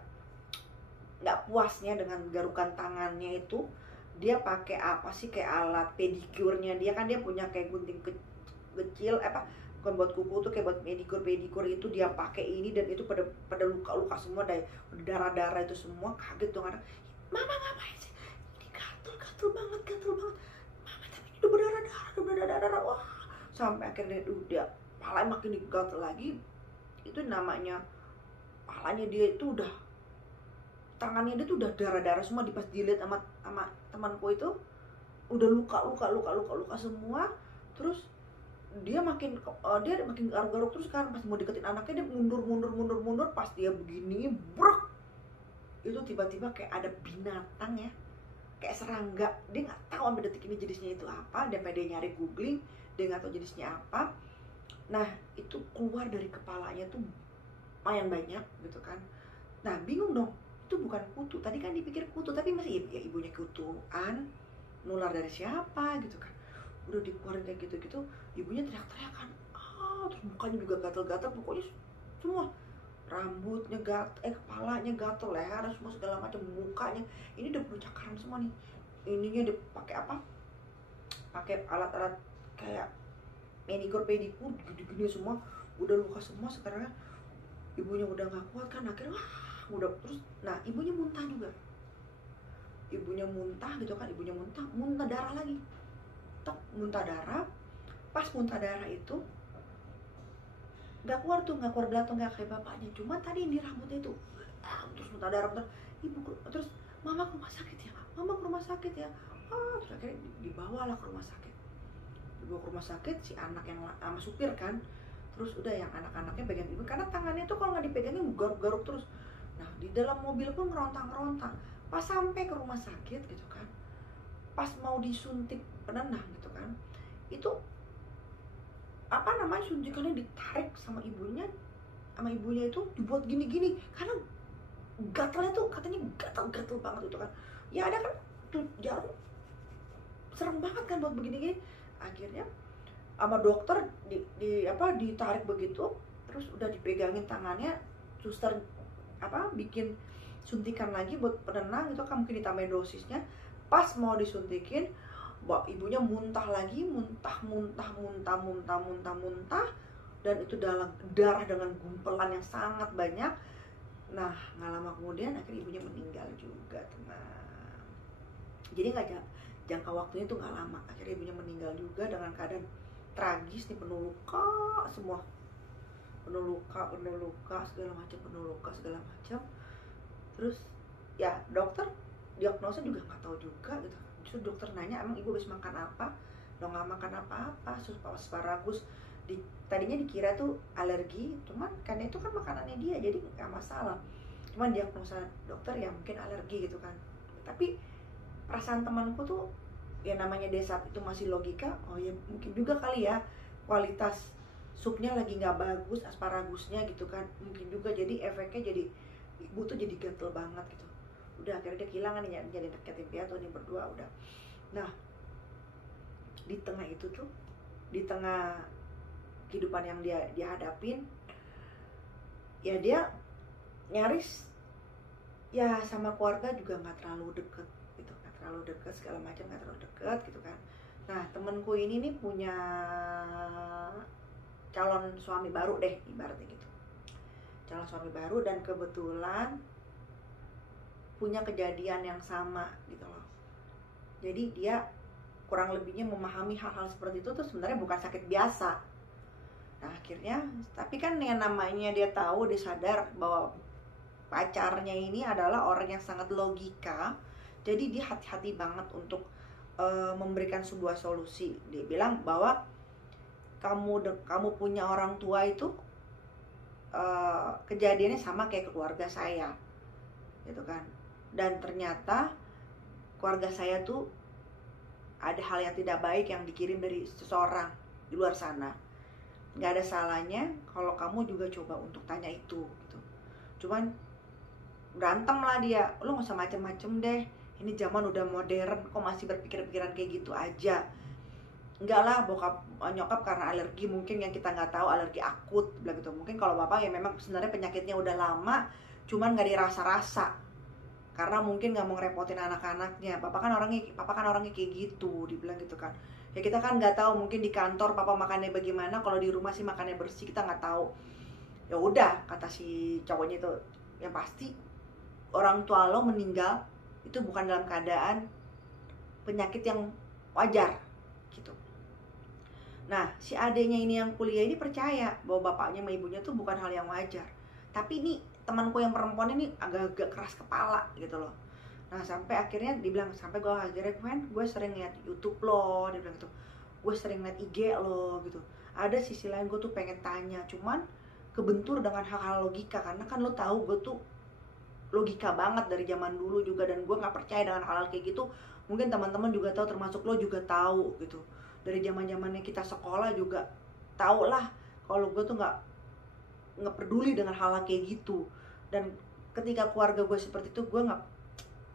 nggak puasnya dengan garukan tangannya itu, dia pakai apa sih, kayak alat pedicure-nya dia kan, dia punya kayak gunting kecil bukan buat kuku tuh, kayak buat pedicure itu dia pakai ini, dan itu pada luka semua, darah itu semua. Kaget dong anak, mama ngapain sih, ini gatel banget mama, tapi ini udah berdarah. Wah, sampai akhirnya udah palanya makin digatel lagi. Itu namanya palanya dia itu udah, tangannya dia tuh udah darah semua. Pas dilihat sama temanku itu udah luka semua. Terus dia makin garuk-garuk terus kan. Pas mau deketin anaknya dia mundur. Pas dia begini brok, itu tiba-tiba kayak ada binatang ya, kayak serangga. Dia nggak tahu sampai detik ini jenisnya itu apa. Dia nyari googling, dia nggak tahu jenisnya apa. Nah itu keluar dari kepalanya tuh lumayan banyak gitu kan. Nah bingung dong, itu bukan kutu. Tadi kan dipikir kutu, tapi masih ya ibunya kutuan, nular dari siapa gitu kan. Udah dikeluarin kayak gitu-gitu, ibunya teriak-teriak kan, terus mukanya juga gatal-gatal, pokoknya semua rambutnya kepalanya gatal, leher semua segala macam, mukanya ini udah bercakaran semua nih. Ininya dipakai apa? Pakai alat-alat kayak manicure pedicure gini-gini semua, udah luka semua. Sekarang ibunya udah nggak kuat kan, akhirnya udah terus. Nah ibunya muntah juga, ibunya muntah gitu kan, ibunya muntah darah lagi, muntah darah. Pas muntah darah itu nggak keluar belatung nggak kayak bapaknya, cuma tadi di rambutnya itu terus muntah darah. Ibu terus, mama ke rumah sakit ya, mama ke rumah sakit ya. Terus akhirnya dibawalah ke rumah sakit, dibawa ke rumah sakit. Si anak yang sama supir kan, terus udah yang anak-anaknya pegang ibu, karena tangannya tuh kalau nggak dipegangin garuk-garuk terus. Nah di dalam mobil pun ngerontang-ngerontang. Pas sampai ke rumah sakit gitu kan, pas mau disuntik penenang gitu kan, itu apa namanya, suntikannya ditarik sama ibunya itu dibuat gini-gini, karena gatalnya tuh katanya gatal banget itu kan. Ya ada kan tuh jarum, serem banget kan buat begini-gini. Akhirnya sama dokter ditarik begitu, terus udah dipegangin tangannya, suster bikin suntikan lagi buat penenang itu kan, mungkin ditambahin dosisnya. Pas mau disuntikin, ibunya muntah lagi, muntah, dan itu darah dengan gumpelan yang sangat banyak. Nah nggak lama kemudian akhirnya ibunya meninggal juga, teman. Jadi jangka waktunya tuh nggak lama, akhirnya ibunya meninggal juga dengan keadaan tragis nih, penuh luka semua, penuh luka segala macam. Terus ya dokter diagnosa juga nggak tahu juga gitu. Terus dokter nanya, emang ibu habis makan apa? Lo nggak makan apa-apa, asparagus. Tadinya dikira tuh alergi, cuman karena itu kan makanannya dia, jadi nggak masalah. Cuman diagnosa dokter ya mungkin alergi gitu kan. Tapi perasaan temanku tuh, ya namanya desa itu masih logika, oh ya mungkin juga kali ya kualitas supnya lagi nggak bagus, asparagusnya gitu kan, mungkin juga jadi efeknya jadi ibu tuh jadi gatel banget gitu. Udah akhirnya dia kehilangan nih, jadi anak yatim piatu nih berdua udah. Nah di tengah itu tuh, di tengah kehidupan yang dia hadapin, ya dia nyaris ya sama keluarga juga nggak terlalu deket gitu, segala macam nggak terlalu deket gitu kan. Nah temenku ini nih punya calon suami baru deh, ibaratnya gitu, calon suami baru, dan kebetulan punya kejadian yang sama gitu loh. Jadi dia kurang lebihnya memahami hal-hal seperti itu tuh sebenarnya bukan sakit biasa. Nah akhirnya, tapi kan yang namanya dia tahu, dia sadar bahwa pacarnya ini adalah orang yang sangat logika. Jadi dia hati-hati banget untuk memberikan sebuah solusi. Dia bilang bahwa kamu punya orang tua itu kejadiannya sama kayak keluarga saya gitu kan. Dan ternyata keluarga saya tuh ada hal yang tidak baik yang dikirim dari seseorang di luar sana. Gak ada salahnya kalau kamu juga coba untuk tanya itu gitu. Cuman berantem lah dia, lo gak usah macem-macem deh, ini zaman udah modern, kok masih berpikir-pikiran kayak gitu aja. Enggak lah, nyokap karena alergi mungkin yang kita nggak tahu, alergi akut bilang gitu. Mungkin kalau bapak ya memang sebenarnya penyakitnya udah lama, cuman nggak dirasa-rasa karena mungkin nggak mau ngerepotin anak-anaknya. Papa kan orangnya kayak gitu, dibilang gitu kan. Ya kita kan nggak tahu, mungkin di kantor papa makannya bagaimana, kalau di rumah sih makannya bersih, kita nggak tahu. Ya udah, kata si cowoknya itu, yang pasti orang tua lo meninggal itu bukan dalam keadaan penyakit yang wajar gitu. Nah si adeknya ini yang kuliah ini percaya bahwa bapaknya sama ibunya tuh bukan hal yang wajar. Tapi ini temanku yang perempuan ini agak-agak keras kepala gitu loh. Nah sampai akhirnya dibilang, sampai gue sering lihat YouTube lo, dia bilang gitu, gue sering lihat IG lo gitu. Ada sisi lain gue tuh pengen tanya, cuman kebentur dengan hal-hal logika, karena kan lo tahu gue tuh logika banget dari zaman dulu juga, dan gue nggak percaya dengan hal-hal kayak gitu. Mungkin teman-teman juga tahu, termasuk lo juga tahu gitu. Dari zaman-zamannya kita sekolah juga tahu lah kalau gue tuh nggak peduli dengan hal-hal kayak gitu. Dan ketika keluarga gue seperti itu, gue nggak,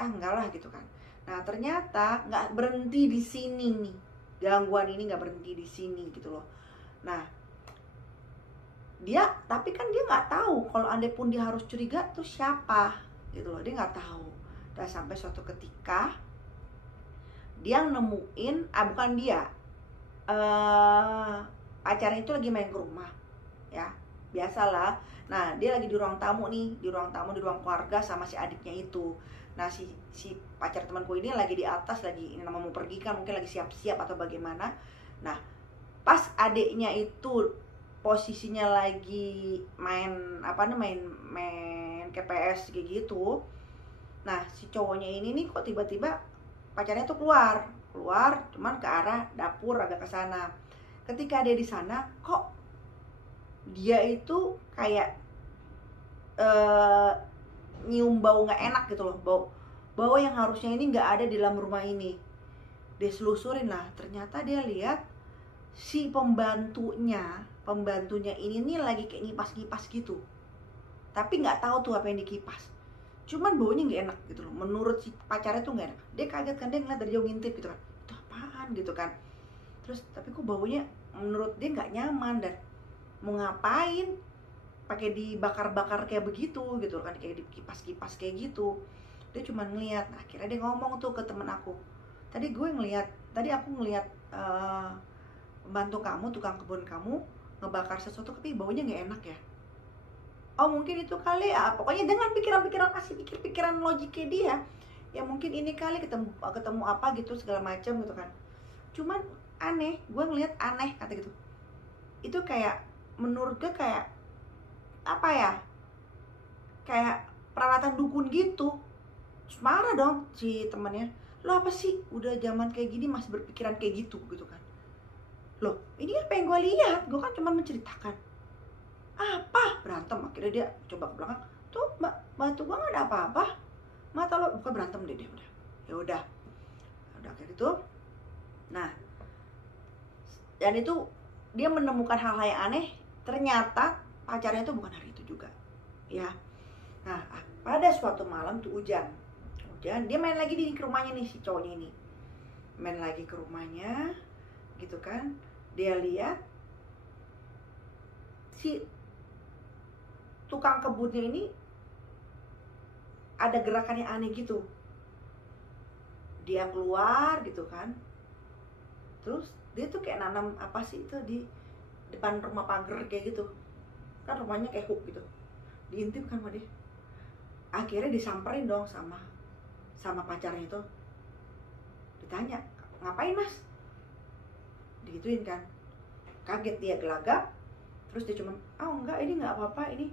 enggak lah gitu kan. Nah ternyata nggak berhenti di sini nih, gangguan ini nggak berhenti di sini gitu loh. Nah dia, tapi kan dia nggak tahu kalau andai pun dia harus curiga tuh siapa gitu loh, dia nggak tahu. Dan sampai suatu ketika dia nemuin, bukan dia, pacarnya itu lagi main ke rumah ya, biasalah. Nah dia lagi di ruang tamu nih, di ruang tamu, di ruang keluarga sama si adiknya itu. Nah si pacar temanku ini lagi di atas, lagi ini nama mau pergi kan, mungkin lagi siap-siap atau bagaimana. Nah pas adiknya itu posisinya lagi main main KPS kayak gitu. Nah si cowoknya ini nih kok tiba-tiba pacarnya tuh keluar cuman ke arah dapur, agak ke sana. Ketika dia di sana, kok dia itu kayak nyium bau nggak enak gitu loh, bau yang harusnya ini nggak ada di dalam rumah ini. Dia selusurin lah, ternyata dia lihat si pembantunya ini nih lagi kayak ngipas-ngipas gitu, tapi nggak tahu tuh apa yang dikipas, cuman baunya nggak enak gitu loh. Menurut si pacarnya tuh nggak enak. Dia kaget kan, dia ngeliat dari jauh, ngintip gitu kan, itu apaan gitu kan. Terus tapi kok baunya menurut dia nggak nyaman, dan mau ngapain pakai dibakar-bakar kayak begitu gitu kan, kayak dikipas-kipas kayak gitu. Dia cuma ngeliat. Nah, akhirnya dia ngomong tuh ke temen aku, tadi aku ngeliat pembantu kamu, tukang kebun kamu ngebakar sesuatu tapi baunya nggak enak ya. Oh mungkin itu kali ya, pokoknya dengan pikiran-pikiran, kasih pikiran logiknya dia ya, mungkin ini kali ketemu apa gitu segala macam gitu kan. Cuman aneh, gue ngeliat aneh kata gitu. Itu kayak menurut gue kayak apa ya, kayak peralatan dukun gitu. Terus marah dong si temannya, lo apa sih udah zaman kayak gini masih berpikiran kayak gitu gitu kan. Loh ini apa yang gue lihat, gue kan cuma menceritakan. Apa berantem? Akhirnya dia coba ke belakang, tuh batu gua nggak ada apa-apa, mata lo bukan berantem deh. Udah kayak gitu. Nah dan itu dia menemukan hal-hal yang aneh. Ternyata pacarnya itu bukan hari itu juga ya. Nah pada suatu malam tuh hujan, dia main lagi di rumahnya nih, si cowoknya ini main lagi ke rumahnya gitu kan. Dia lihat si tukang kebunnya ini ada gerakan yang aneh gitu. Dia keluar gitu kan, terus dia tuh kayak nanam apa sih itu di depan rumah pagar kayak gitu kan, rumahnya kayak hook gitu. Diintip kan sama dia. Akhirnya disamperin dong sama pacarnya itu. Ditanya, ngapain mas? Digituin kan. Kaget dia, gelagap. Terus dia cuma, enggak, ini nggak apa-apa, ini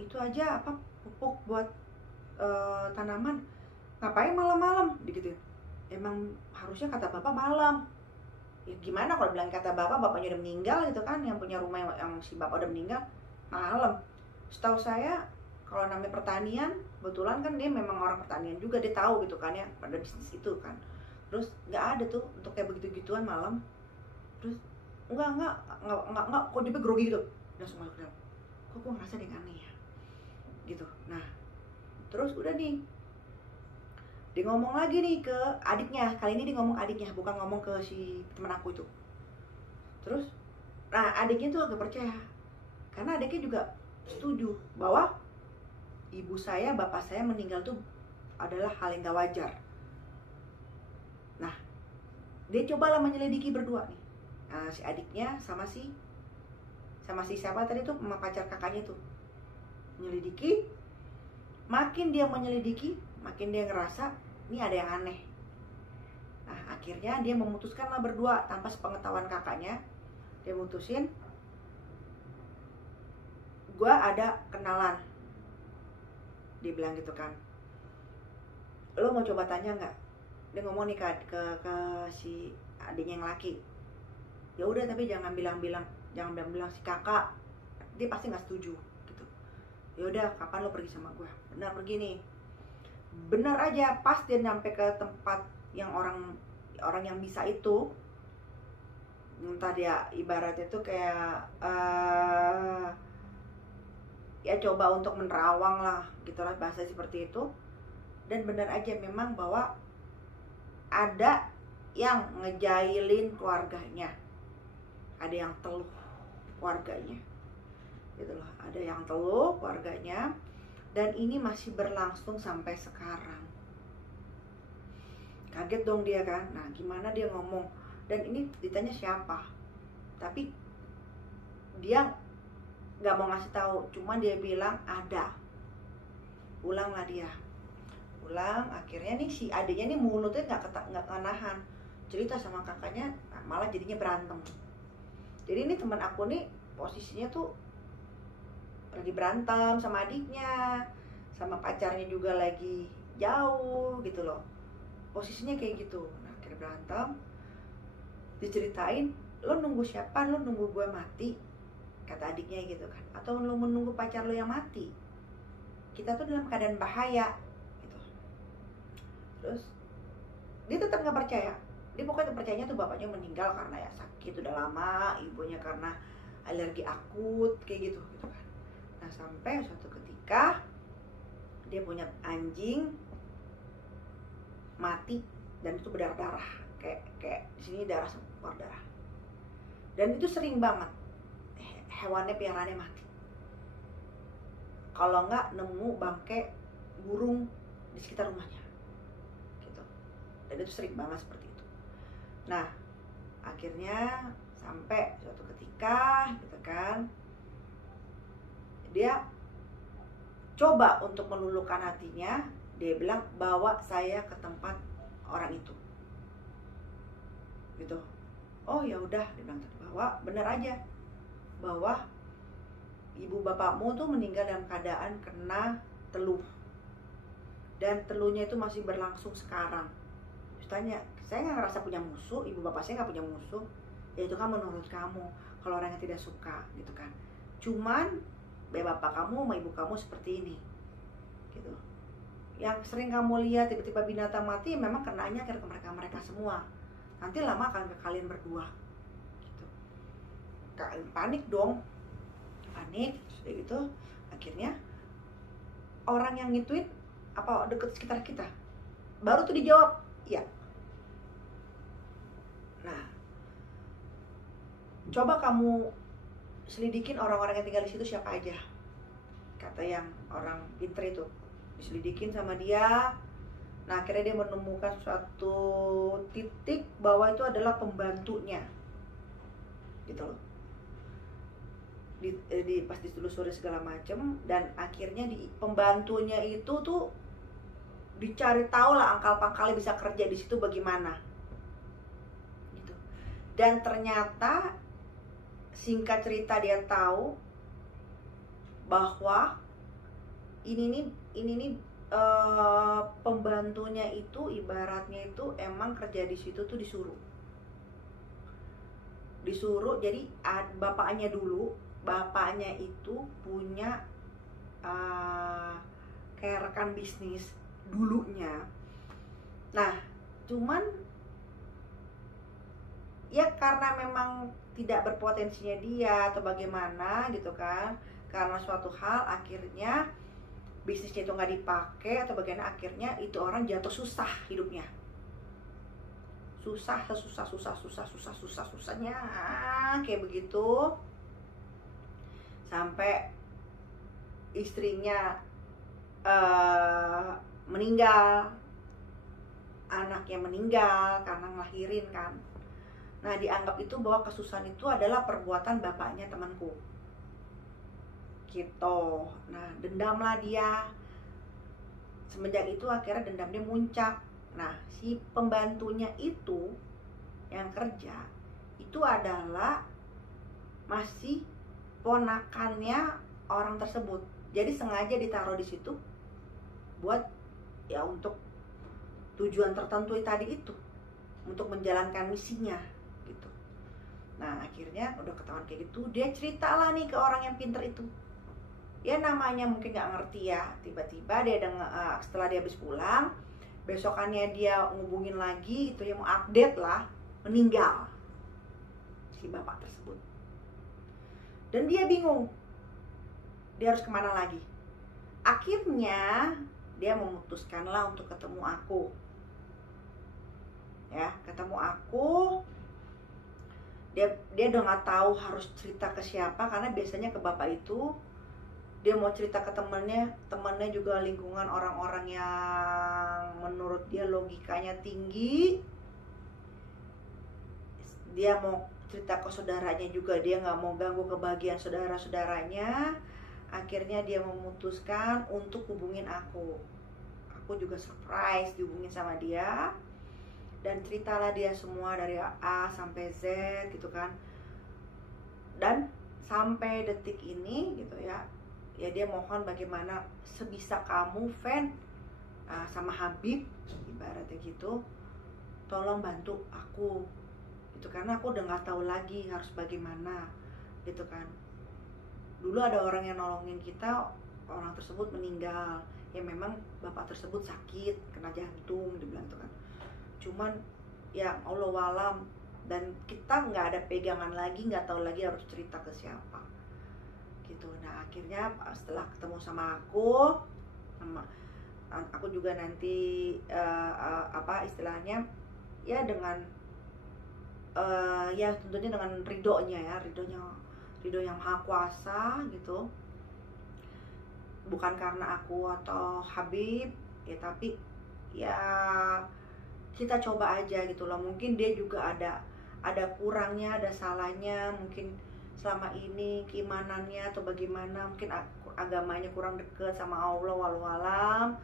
itu aja apa pupuk buat tanaman. Ngapain malam-malam? Digituin. Emang harusnya kata bapak malam. Ya gimana kalau bilang kata bapaknya udah meninggal gitu kan, yang punya rumah yang si bapak udah meninggal, malam. Setahu saya kalau namanya pertanian, kebetulan kan dia memang orang pertanian juga, dia tahu gitu kan ya, pada bisnis itu kan. Terus nggak ada tuh untuk kayak begitu-gituan malam. Terus enggak, kok dia grogi gitu. Langsung masuk ke dalam. Kok gue ngerasa dia aneh ya gitu. Nah terus udah nih, dia ngomong lagi nih ke adiknya. Kali ini dia ngomong adiknya, bukan ngomong ke si temen aku itu. Terus nah adiknya tuh agak percaya, karena adiknya juga setuju bahwa ibu saya, bapak saya meninggal tuh adalah hal yang gak wajar. Nah dia cobalah menyelidiki berdua nih, si adiknya sama si siapa tadi tuh, sama pacar kakaknya tuh menyelidiki. Makin dia menyelidiki, makin dia ngerasa ini ada yang aneh. Nah akhirnya dia memutuskan lah berdua, tanpa sepengetahuan kakaknya, dia mutusin, gue ada kenalan, dia bilang gitu kan, lo mau coba tanya nggak? Dia ngomong nih ke si adiknya yang laki, ya udah tapi jangan bilang si kakak, dia pasti nggak setuju gitu. Ya udah, kapan lo pergi sama gue? Benar pergi nih. Benar aja, pas dia nyampe ke tempat yang orang yang bisa itu, entah dia ibaratnya tuh kayak ya coba untuk menerawang lah, gitulah bahasa seperti itu. Dan benar aja memang bahwa ada yang ngejailin keluarganya, ada yang teluh keluarganya, gitu loh, ada yang teluh keluarganya. Dan ini masih berlangsung sampai sekarang. Kaget dong dia kan. Nah gimana dia ngomong, dan ini ditanya siapa, tapi dia nggak mau ngasih tahu, cuman dia bilang ada. Ulanglah dia, ulang. Akhirnya nih si adiknya nih mulutnya nggak nahan, cerita sama kakaknya, nah, malah jadinya berantem. Jadi ini teman aku nih posisinya tuh lagi berantem sama adiknya, sama pacarnya juga lagi jauh gitu loh, posisinya kayak gitu. Nah akhirnya berantem, diceritain, lo nunggu siapa, lo nunggu gue mati, kata adiknya gitu kan, atau lo menunggu pacar lo yang mati, kita tuh dalam keadaan bahaya gitu. Terus dia tetap nggak percaya, dia pokoknya percayanya tuh bapaknya meninggal karena ya sakit udah lama, ibunya karena alergi akut kayak gitu gitu kan. Nah sampai suatu ketika dia punya anjing mati dan itu berdarah-darah, kayak di sini darah, keluar darah. Dan itu sering banget hewannya peliharaannya mati. Kalau nggak nemu bangkai burung di sekitar rumahnya gitu. Dan itu sering banget seperti itu. Nah akhirnya sampai suatu ketika gitu kan, dia coba untuk meluluhkan hatinya. Dia bilang, bawa saya ke tempat orang itu gitu. Oh ya udah, dia bilang, bawa. Bener aja bahwa ibu bapakmu tuh meninggal dalam keadaan kena teluh, dan teluhnya itu masih berlangsung sekarang. Terus tanya, saya nggak ngerasa punya musuh, ibu bapak saya nggak punya musuh. Ya itu kan menurut kamu, kalau orang yang tidak suka gitu kan. Cuman bapak kamu sama ibu kamu seperti ini gitu. Yang sering kamu lihat tiba-tiba binatang mati, memang kenanya ke mereka semua. Nanti lama akan ke kalian berdua gitu. Panik dong, panik gitu. Akhirnya orang yang ngituin apa deket sekitar kita, baru tuh dijawab iya. Nah coba kamu selidikin orang-orang yang tinggal di situ siapa aja, kata yang orang pinter itu. Diselidikin sama dia. Nah akhirnya dia menemukan suatu titik bahwa itu adalah pembantunya gitu loh. Pas ditelusuri segala macem, dan akhirnya pembantunya itu tuh dicari tahu lah angkal pangkalnya bisa kerja di situ bagaimana gitu. Dan ternyata singkat cerita dia tahu bahwa ini nih pembantunya itu ibaratnya itu emang kerja di situ tuh disuruh. Jadi bapaknya itu punya kayak rekan bisnis dulunya. Nah cuman ya karena memang tidak berpotensinya dia atau bagaimana gitu kan, karena suatu hal akhirnya bisnisnya itu nggak dipakai atau bagaimana, akhirnya itu orang jatuh susah hidupnya, susahnya kayak begitu, sampai istrinya meninggal, anaknya meninggal karena ngelahirin kan. Nah dianggap itu bahwa kesusahan itu adalah perbuatan bapaknya temanku gitu. Nah dendamlah dia. Semenjak itu akhirnya dendamnya muncak. Nah si pembantunya itu yang kerja itu adalah masih ponakannya orang tersebut. Jadi sengaja ditaruh di situ buat ya untuk tujuan tertentu tadi itu, untuk menjalankan misinya gitu. Nah akhirnya udah ketahuan kayak gitu, dia ceritalah nih ke orang yang pinter itu. Ya namanya mungkin nggak ngerti ya, tiba-tiba dia setelah dia habis pulang, besokannya dia ngubungin lagi itu, yang mau update lah, meninggal si bapak tersebut. Dan dia bingung, dia harus kemana lagi. Akhirnya dia memutuskanlah untuk ketemu aku. Ya, ketemu aku. Dia udah nggak tahu harus cerita ke siapa, karena biasanya ke bapak itu dia mau cerita ke temennya juga lingkungan orang-orang yang menurut dia logikanya tinggi. Dia mau cerita ke saudaranya juga, dia nggak mau ganggu kebahagiaan saudara-saudaranya. Akhirnya dia memutuskan untuk hubungin aku. Aku juga surprise dihubungin sama dia, dan ceritalah dia semua dari A sampai Z gitu kan. Dan sampai detik ini gitu ya dia mohon bagaimana sebisa kamu fan sama Habib, ibaratnya gitu, tolong bantu aku gitu, karena aku udah nggak tahu lagi harus bagaimana gitu kan. Dulu ada orang yang nolongin kita, orang tersebut meninggal, ya memang bapak tersebut sakit kena jantung dibilang tuh kan, cuman ya Allah walam, dan kita nggak ada pegangan lagi, nggak tahu lagi harus cerita ke siapa gitu. Nah akhirnya setelah ketemu sama aku juga nanti istilahnya ya dengan ya tentunya dengan ridhonya ridho yang maha kuasa gitu, bukan karena aku atau Habib ya, tapi ya kita coba aja gitu loh. Mungkin dia juga ada kurangnya, ada salahnya, mungkin selama ini keimanannya atau bagaimana, mungkin agamanya kurang deket sama Allah, walau alam.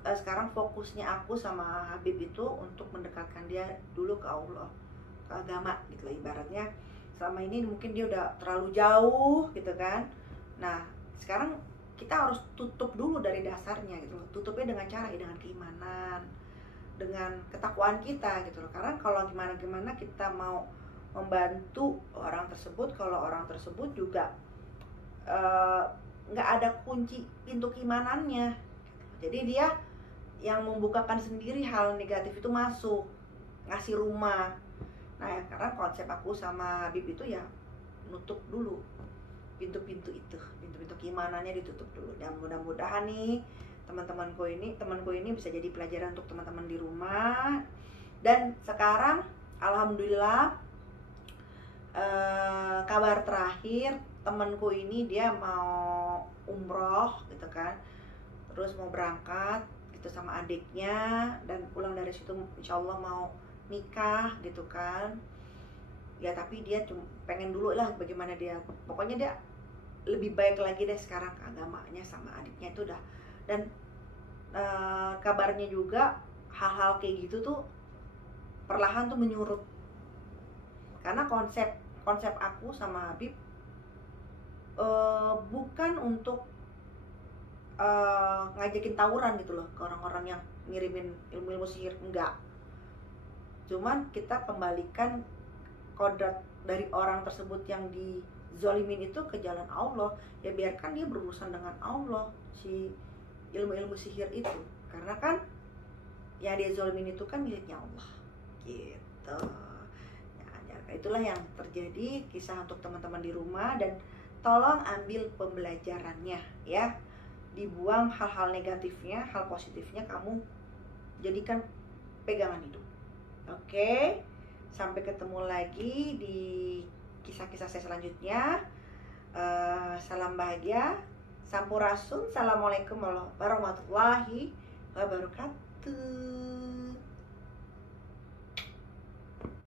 Sekarang fokusnya aku sama Habib itu untuk mendekatkan dia dulu ke Allah, ke agama gitu lah ibaratnya. Selama ini mungkin dia udah terlalu jauh gitu kan. Nah sekarang kita harus tutup dulu dari dasarnya gitu loh. Tutupnya dengan cara dengan keimanan, dengan ketakwaan kita gitu loh. Karena kalau gimana kita mau membantu orang tersebut kalau orang tersebut juga nggak ada kunci pintu keimanannya, jadi dia yang membukakan sendiri hal negatif itu masuk, ngasih rumah. Nah ya, karena konsep aku sama Habib itu ya nutup dulu pintu-pintu itu, pintu-pintu keimanannya ditutup dulu. Dan mudah-mudahan nih temanku ini bisa jadi pelajaran untuk teman-teman di rumah. Dan sekarang alhamdulillah kabar terakhir temanku ini dia mau umroh gitu kan, terus mau berangkat gitu sama adiknya, dan pulang dari situ insyaallah mau nikah gitu kan ya. Tapi dia cuma pengen dulu lah bagaimana dia, pokoknya dia lebih baik lagi deh sekarang agamanya sama adiknya itu udah. Dan kabarnya juga hal-hal kayak gitu tuh perlahan tuh menyurut, karena konsep aku sama Habib bukan untuk ngajakin tawuran gitu loh ke orang-orang yang ngirimin ilmu-ilmu sihir, enggak. Cuman kita kembalikan kodrat dari orang tersebut yang dizolimin itu ke jalan Allah, ya biarkan dia berurusan dengan Allah si ilmu-ilmu sihir itu, karena kan yang dia zolimin itu kan miliknya Allah gitu. Itulah yang terjadi kisah untuk teman-teman di rumah, dan tolong ambil pembelajarannya ya, dibuang hal-hal negatifnya, hal positifnya kamu jadikan pegangan hidup. Oke, sampai ketemu lagi di kisah-kisah saya selanjutnya. Salam bahagia, sampurasun, assalamualaikum warahmatullahi wabarakatuh.